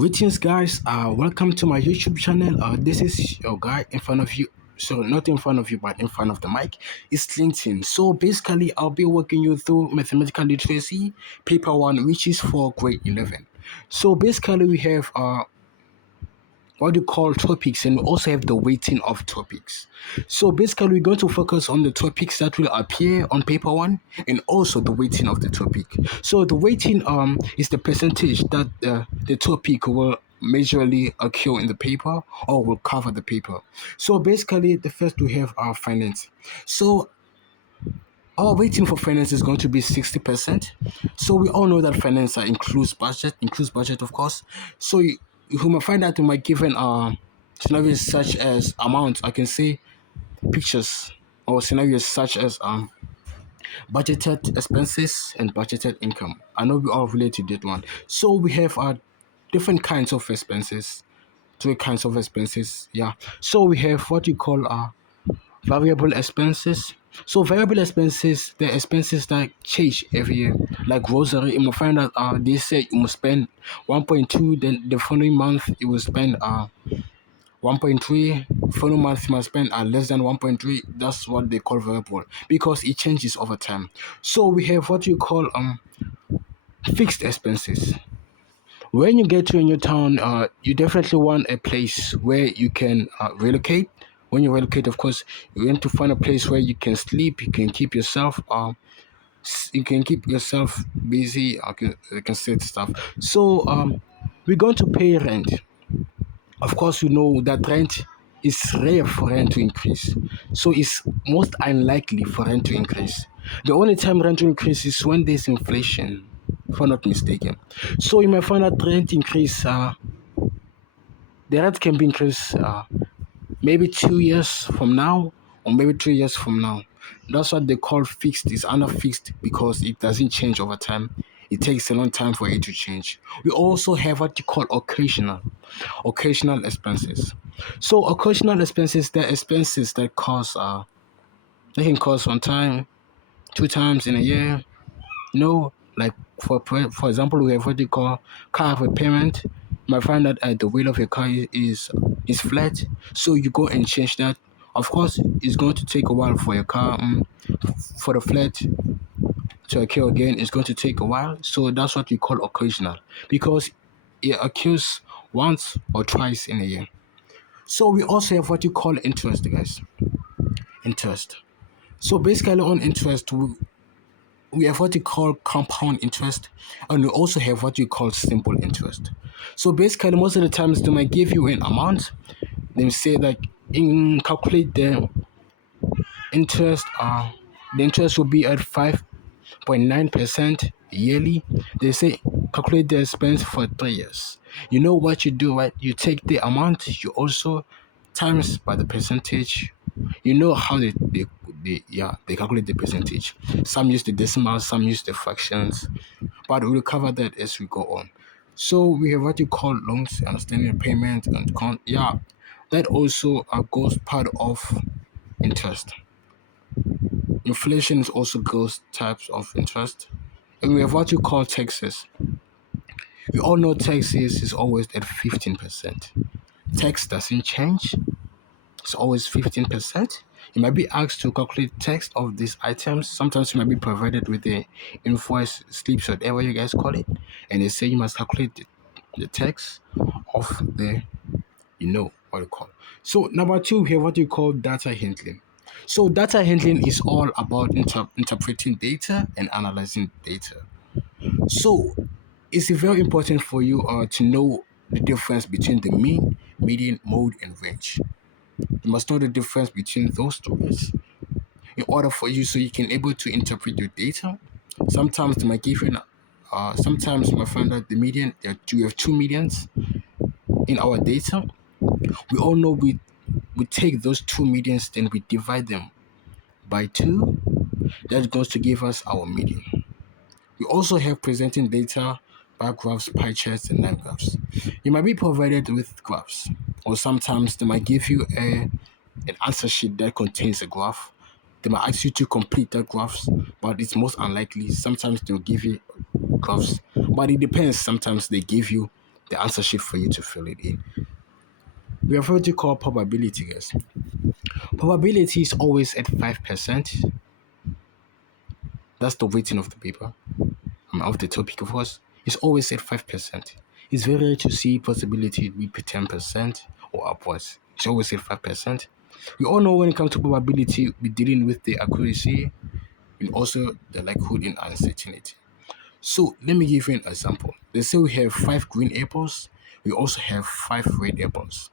Greetings, guys. Welcome to my YouTube channel. This is your guy in front of you. So not in front of you, but in front of the mic. It's Clinton. So basically, I'll be walking you through mathematical literacy, paper one, which is for grade 11. So basically, we have what you call topics, and we also have the weighting of topics. So basically, we're going to focus on the topics that will appear on paper one and also the weighting of the topic. So the weighting is the percentage that the topic will majorly occur in the paper or will cover the paper. So basically, the first we have our finance. So our weighting for finance is going to be 60%. So we all know that finance includes budget, of course. So you might find that you might given scenarios such as amount, I can say pictures, or scenarios such as budgeted expenses and budgeted income. I know we all relate to that one. So we have different kinds of expenses, three kinds of expenses. Yeah. So we have what you call variable expenses. So variable expenses, the expenses that change every year. Like grocery, you must find that they say you must spend 1.2, then the following month you will spend 1.3, following month you must spend less than 1.3. That's what they call variable because it changes over time. So we have what you call fixed expenses. When you get to a new town, you definitely want a place where you can relocate. When you relocate, of course, you want to find a place where you can sleep, you can keep yourself, busy. I can say stuff. So we're going to pay rent. Of course, you know that rent is rare for rent to increase. So it's most unlikely for rent to increase. The only time rent will increase is when there's inflation, if I'm not mistaken. So you might find that rent increase, the rent can be increased maybe 2 years from now or maybe 3 years from now. That's what they call fixed. It's under fixed because it doesn't change over time. It takes a long time for it to change. We also have what you call occasional expenses. So occasional expenses, they're expenses that cost they can cost one time, two times in a year. Like for example, we have what you call car repayment. You might find that the wheel of your car is flat, so you go and change that. Of course, it's going to take a while for your car for the flat to occur again. It's going to take a while, so that's what we call occasional because it occurs once or twice in a year. So we also have what you call interest, guys. Interest. So basically, on interest, we have what you call compound interest, and we also have what you call simple interest. So basically, most of the times they might give you an amount. They say that in calculate interest, the interest will be at 5.9% yearly. They say calculate the expense for 3 years. You know what you do, right? You take the amount, you also times by the percentage. You know how they calculate the percentage. Some use the decimal, some use the fractions, but we'll cover that as we go on. So we have what you call loans, understanding payment, and that also goes part of interest. Inflation is also goes types of interest, and we have what you call taxes. We all know taxes is always at 15%. Tax doesn't change. It's always 15%. You might be asked to calculate text of these items. Sometimes you might be provided with the invoice slips, whatever you guys call it, and they say you must calculate the text of the, what you call. So number two, we have what you call data handling. So data handling is all about interpreting data and analyzing data. So it's very important for you to know the difference between the mean, median, mode, and range. You must know the difference between those two words in order for you so you can able to interpret your data. Sometimes they might give you sometimes you might find that the median we have two medians in our data. We all know we take those two medians, then we divide them by two. That's going to give us our median. We also have presenting data, bar graphs, pie charts, and line graphs. You might be provided with graphs, or sometimes they might give you an answer sheet that contains a graph. They might ask you to complete that graphs, but it's most unlikely. Sometimes they'll give you graphs, but it depends. Sometimes they give you the answer sheet for you to fill it in. We have what you call probability, guys. Probability is always at 5%. That's the weighting of the paper. Of the topic, of course. It's always at 5%. It's very rare to see possibility be 10% or upwards. It's always at 5%. We all know when it comes to probability, we're dealing with the accuracy and also the likelihood and uncertainty. So let me give you an example. They say we have 5 green apples. We also have 5 red apples.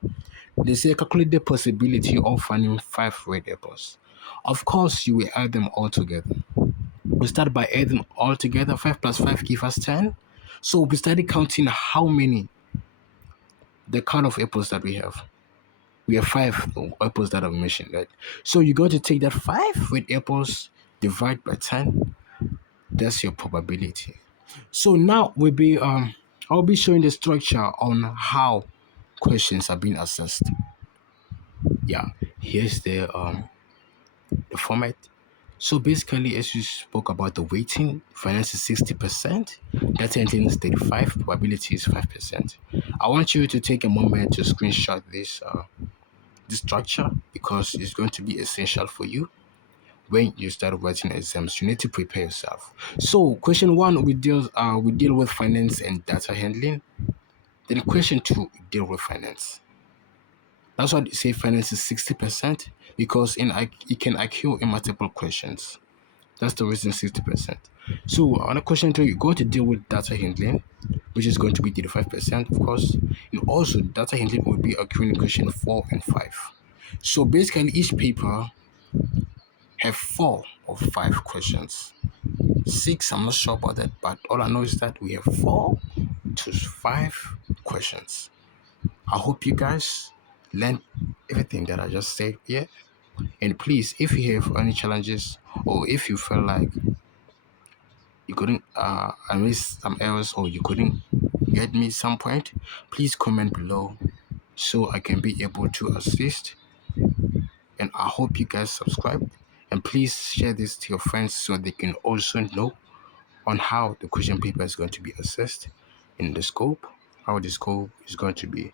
They say calculate the possibility of finding 5 red apples. Of course, you will add them all together. We start by adding all together. 5 plus 5 give us 10. So we started counting how many, the count of apples that we have. We have 5 apples that I've mentioned, right? So you got to take that 5 red apples, divide by 10. That's your probability. So now I'll be showing the structure on how questions are being assessed. Yeah, here's the format. So basically, as you spoke about the weighting, finance is 60%, data entry is 35, probability is 5%. I want you to take a moment to screenshot this structure because it's going to be essential for you when you start writing exams. You need to prepare yourself. So question 1, we deal with finance and data handling. Then question 2, we deal with finance. That's why they say finance is 60% because it can occur in multiple questions. That's the reason 60%. So on a question 2, you're going to deal with data handling, which is going to be 35%, of course. And also data handling will be occurring in question 4 and 5. So basically each paper have 4 or 5 questions. 6, I'm not sure about that, but all I know is that we have 4 to 5 questions. I hope you guys learned everything that I just said here. And please, if you have any challenges or if you feel like you couldn't I missed some errors or you couldn't get me some point, please comment below so I can be able to assist. And I hope you guys subscribe and please share this to your friends so they can also know on how the question paper is going to be assessed in the scope, how the scope is going to be.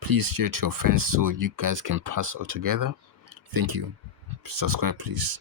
Please share to your friends so you guys can pass all together. Thank you. Subscribe, please.